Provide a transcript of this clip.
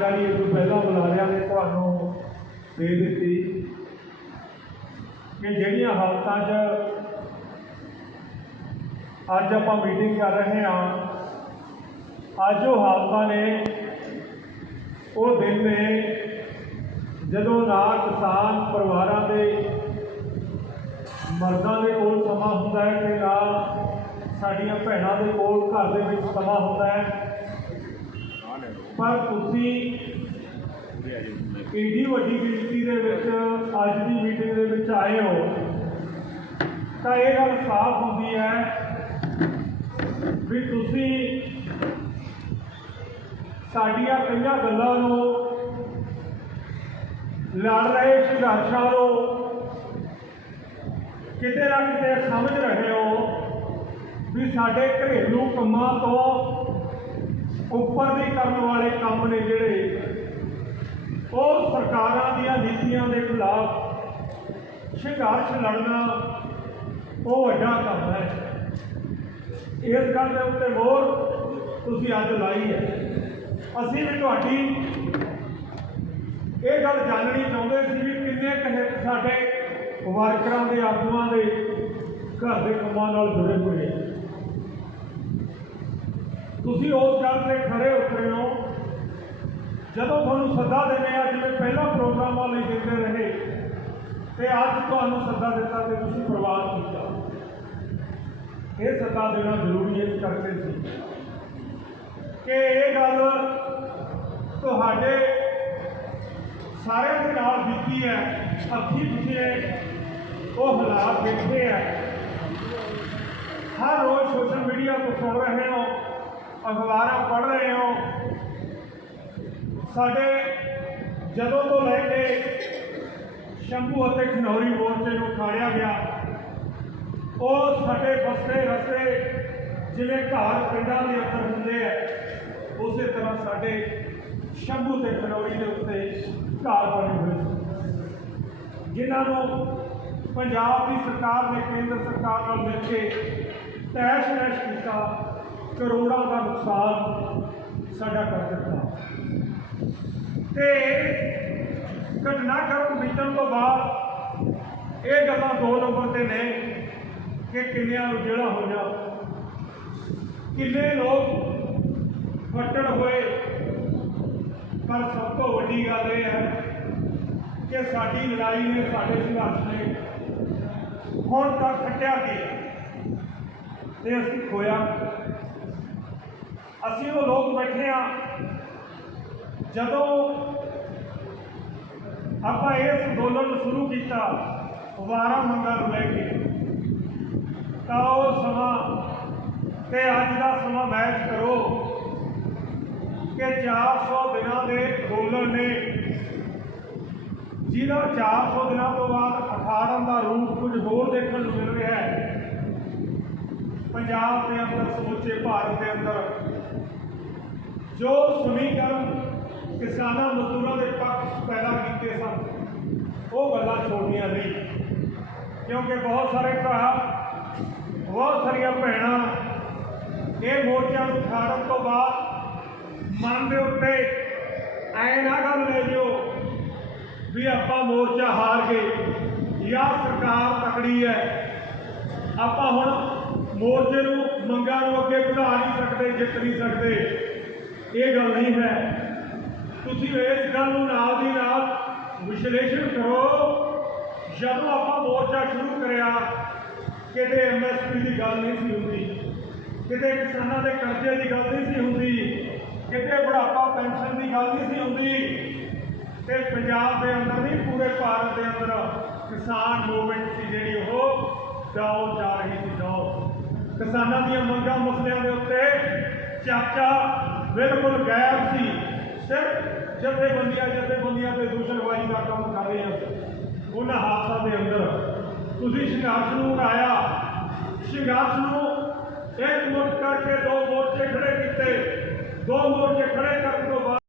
ਜਾਣਕਾਰੀ ਇਹ ਤੋਂ ਪਹਿਲਾਂ ਬੁਲਾਰਿਆਂ ਨੇ ਤੁਹਾਨੂੰ ਦੇ ਦਿੱਤੀ। ਕਿ ਜਿਹੜੀਆਂ ਹਾਲਤਾਂ 'ਚ ਅੱਜ ਆਪਾਂ ਮੀਟਿੰਗ ਕਰ ਰਹੇ ਹਾਂ, ਅੱਜ ਉਹ ਹਾਲਤਾਂ ਨੇ, ਉਹ ਦਿਨ ਨੇ ਜਦੋਂ ਨਾ ਕਿਸਾਨ ਪਰਿਵਾਰਾਂ ਦੇ ਮਰਦਾਂ ਦੇ ਕੋਲ ਸਮਾਂ ਹੁੰਦਾ ਹੈ ਤੇ ਨਾ ਸਾਡੀਆਂ ਭੈਣਾਂ ਦੇ ਕੋਲ ਘਰ ਦੇ ਵਿੱਚ ਸਮਾਂ ਹੁੰਦਾ ਹੈ। ਪਰ ਤੁਸੀਂ ਏਡੀ ਵੱਡੀ ਗਿਣਤੀ ਦੇ ਵਿੱਚ ਅੱਜ ਦੀ ਮੀਟਿੰਗ ਦੇ ਵਿੱਚ ਆਏ ਹੋ, ਤਾਂ ਇਹ ਗੱਲ ਸਾਫ਼ ਹੁੰਦੀ ਹੈ ਵੀ ਤੁਸੀਂ ਸਾਡੀਆਂ ਕਈਆਂ ਗੱਲਾਂ ਨੂੰ ਲੜ ਰਹੇ ਸੰਘਰਸ਼ਾਂ ਨੂੰ ਕਿਤੇ ਨਾ ਕਿਤੇ ਸਮਝ ਰਹੇ ਹੋ ਵੀ ਸਾਡੇ ਘਰੇਲੂ ਕੰਮਾਂ ਤੋਂ ਉੱਪਰ ਦੀ ਕਰਨ ਵਾਲੇ ਕੰਮ ਨੇ ਜਿਹੜੇ, ਉਹ ਸਰਕਾਰਾਂ ਦੀਆਂ ਨੀਤੀਆਂ ਦੇ ਖਿਲਾਫ ਸੰਘਰਸ਼ ਲੜਨਾ ਉਹ ਵੱਡਾ ਕੰਮ ਹੈ। ਇਸ ਗੱਲ ਦੇ ਉੱਤੇ ਮੋਹਰ ਤੁਸੀਂ ਅੱਜ ਲਾਈ ਹੈ। ਅਸੀਂ ਵੀ ਤੁਹਾਡੀ ਇਹ ਗੱਲ ਜਾਣਨੀ ਚਾਹੁੰਦੇ ਸੀ ਵੀ ਕਿੰਨੇ ਕਹੇ ਸਾਡੇ ਵਰਕਰਾਂ ਦੇ ਆਗੂਆਂ ਦੇ ਘਰ ਦੇ ਕੰਮਾਂ ਨਾਲ ਜੁੜੇ ਹੋਏ ਹੈ ਤੁਸੀਂ ਉਸ ਗੱਲ ਤੇ ਖੜੇ ਉਤਰੇ ਹੋ। ਜਦੋਂ ਤੁਹਾਨੂੰ ਸੱਦਾ ਦਿੰਦੇ ਆ, ਜਿਵੇਂ ਪਹਿਲਾਂ ਪ੍ਰੋਗਰਾਮਾਂ ਲਈ ਦਿੰਦੇ ਰਹੇ, ਤੇ ਅੱਜ ਤੁਹਾਨੂੰ ਸੱਦਾ ਦਿੱਤਾ ਤੇ ਤੁਸੀਂ ਪ੍ਰਵਾਨ ਕੀਤਾ। ਇਹ ਸੱਦਾ ਦੇਣਾ ਜ਼ਰੂਰੀ ਇਸ ਕਰਕੇ ਸੀ ਕਿ ਇਹ ਗੱਲ ਤੁਹਾਡੇ ਸਾਰਿਆਂ ਦੇ ਨਾਲ ਬੀਤੀ ਹੈ, ਅੱਖੀ ਤੁਸੀਂ ਉਹ ਹਾਲਾਤ ਦੇਖੇ ਹੈ। ਹਰ ਰੋਜ਼ ਸੋਸ਼ਲ ਮੀਡੀਆ ਤੋਂ ਸੁਣ ਰਹੇ ਅਖਬਾਰਾਂ ਪੜ੍ਹ ਰਹੇ ਹੋ, ਸਾਡੇ ਜਦੋਂ ਤੋਂ ਲੈ ਕੇ ਸ਼ੰਭੂ ਅਤੇ ਖਨੌਰੀ ਮੋਰਚੇ ਨੂੰ ਖਾੜਿਆ ਗਿਆ, ਉਹ ਸਾਡੇ ਬਸਤੇ ਰਸਤੇ ਜਿਵੇਂ ਘਰ ਪਿੰਡਾਂ ਦੇ ਅੰਦਰ ਹੁੰਦੇ ਆ, ਉਸੇ ਤਰ੍ਹਾਂ ਸਾਡੇ ਸ਼ੰਭੂ ਤੇ ਖਨੌਰੀ ਦੇ ਉੱਤੇ ਘਰ ਬਣੇ ਹੋਏ ਜਿਨ੍ਹਾਂ ਨੂੰ ਪੰਜਾਬ ਦੀ ਸਰਕਾਰ ਨੇ, ਕੇਂਦਰ ਸਰਕਾਰ ਨਾਲ ਮਿਲ ਕੇ ਤੈਸ਼ ਨੈਸ਼ ਕੀਤਾ ਕਰੋੜਾਂ ਦਾ ਨੁਕਸਾਨ ਸਾਡਾ ਕਰ ਦਿੱਤਾ। ਤੇ ਘਟਨਾਕ੍ਰਮ ਬੀਤਣ ਤੋਂ ਬਾਅਦ ਇਹ ਗੱਲਾਂ ਦੋ ਨੰਬਰ ਤੇ ਨੇ ਕਿ ਕਿੰਨਿਆਂ ਨੂੰ ਜਿਹੜਾ ਹੋਇਆ ਕਿੰਨੇ ਲੋਕ ਫੱਟੜ ਹੋਏ। ਪਰ ਸਭ ਤੋਂ ਵੱਡੀ ਗੱਲ ਇਹ ਹੈ ਕਿ ਸਾਡੀ ਲੜਾਈ ਨੇ, ਸਾਡੇ ਸੰਘਰਸ਼ ਨੇ ਹੁਣ ਤੱਕ ਖੱਟਿਆ ਗਿਆ ਤੇ ਅਸੀਂ ਖੋਇਆ। ਅਸੀਂ ਉਹ ਲੋਕ ਬੈਠੇ ਆ ਜਦੋਂ ਆਪਾਂ ਇਸ ਅੰਦੋਲਨ ਨੂੰ ਸ਼ੁਰੂ ਕੀਤਾ, ਵਾਰਾਂ ਮੰਗਾਂ ਨੂੰ ਲੈ ਕੇ, ਤਾਂ ਉਹ ਸਮਾਂ ਤੇ ਅੱਜ ਦਾ ਸਮਾਂ ਮੈਚ ਕਰੋ ਕਿ 400 ਦਿਨਾਂ ਦੇ ਅੰਦੋਲਨ ਨੇ, ਜਿਹਦਾ 400 ਦਿਨਾਂ ਤੋਂ ਬਾਅਦ ਅਖਾੜਨ ਦਾ ਰੂਪ ਕੁਝ ਹੋਰ ਦੇਖਣ ਨੂੰ ਮਿਲ ਰਿਹਾ ਹੈ। ਪੰਜਾਬ ਦੇ ਅੰਦਰ ਸਮੁੱਚੇ ਭਾਰਤ ਦੇ ਅੰਦਰ ਜੋ ਸਮੀਕਰਨ ਕਿਸਾਨਾਂ ਮਜ਼ਦੂਰਾਂ ਦੇ ਪੱਖ ਪੈਦਾ ਕੀਤੇ ਸਨ, ਉਹ ਗੱਲਾਂ ਛੋਟੀਆਂ ਨਹੀਂ। ਕਿਉਂਕਿ ਬਹੁਤ ਸਾਰੇ ਭਰਾ, ਬਹੁਤ ਸਾਰੀਆਂ ਭੈਣਾਂ ਇਹ ਮੋਰਚਿਆਂ ਨੂੰ ਖਾੜਨ ਤੋਂ ਬਾਅਦ ਮਨ ਦੇ ਉੱਤੇ ਐ ਨਾ ਗੱਲ ਲੈ ਜਿਓ ਵੀ ਆਪਾਂ ਮੋਰਚਾ ਹਾਰ ਗਏ ਜਾਂ ਸਰਕਾਰ ਤਕੜੀ ਹੈ। ਆਪਾਂ ਹੁਣ ਮੋਰਚੇ ਨੂੰ ਮੰਗਾਂ ਨੂੰ ਅੱਗੇ ਵਧਾ ਨਹੀਂ ਸਕਦੇ, ਜਿੱਤ ਨਹੀਂ ਸਕਦੇ, ਇਹ ਗੱਲ ਨਹੀਂ ਹੈ। ਤੁਸੀਂ ਇਸ ਗੱਲ ਨੂੰ ਨਾਲ ਦੀ ਨਾਲ ਵਿਸ਼ਲੇਸ਼ਣ ਕਰੋ। ਜਦੋਂ ਆਪਾਂ ਮੋਰਚਾ ਸ਼ੁਰੂ ਕਰਿਆ, ਕਿਤੇ ਐਮਐਸਪੀ ਦੀ ਗੱਲ ਨਹੀਂ ਸੀ ਹੁੰਦੀ, ਕਿਤੇ ਕਿਸਾਨਾਂ ਦੇ ਕਰਜ਼ੇ ਦੀ ਗੱਲ ਨਹੀਂ ਸੀ ਹੁੰਦੀ, ਕਿਤੇ ਬੁਢਾਪਾ ਪੈਨਸ਼ਨ ਦੀ ਗੱਲ ਨਹੀਂ ਸੀ ਹੁੰਦੀ, ਤੇ ਪੰਜਾਬ ਦੇ ਅੰਦਰ ਨਹੀਂ, ਪੂਰੇ ਭਾਰਤ ਦੇ ਅੰਦਰ ਕਿਸਾਨ ਮੂਵਮੈਂਟ ਸੀ ਜਿਹੜੀ ਉਹ ਜਾਓ ਜਾ ਰਹੀ ਸੀ ਡਾਊਨ ਕਿਸਾਨਾਂ ਦੀਆਂ ਮੰਗਾਂ ਮਸਲਿਆਂ ਦੇ ਉੱਤੇ ਚਾਚਾ ਬਿਲਕੁਲ ਗਾਇਬ ਸੀ। ਸਿਰਫ ਜਥੇਬੰਦੀਆਂ ਜਥੇਬੰਦੀਆਂ ਤੇ ਦੂਸ਼ਣਬਾਜ਼ੀ ਦਾ ਕੰਮ ਕਰ ਰਹੇ ਹਨ। ਉਹਨਾਂ ਹਾਦਸਾਂ ਦੇ ਅੰਦਰ ਤੁਸੀਂ ਸੰਘਰਸ਼ ਨੂੰ ਉਠਾਇਆ ਸੰਘਰਸ਼ ਨੂੰ ਇੱਕ ਮੁੱਠ ਕਰਕੇ ਦੋ ਮੋਰਚੇ ਖੜੇ ਕੀਤੇ। ਦੋ ਮੋਰਚੇ ਖੜੇ ਕਰਨ ਤੋਂ ਬਾਅਦ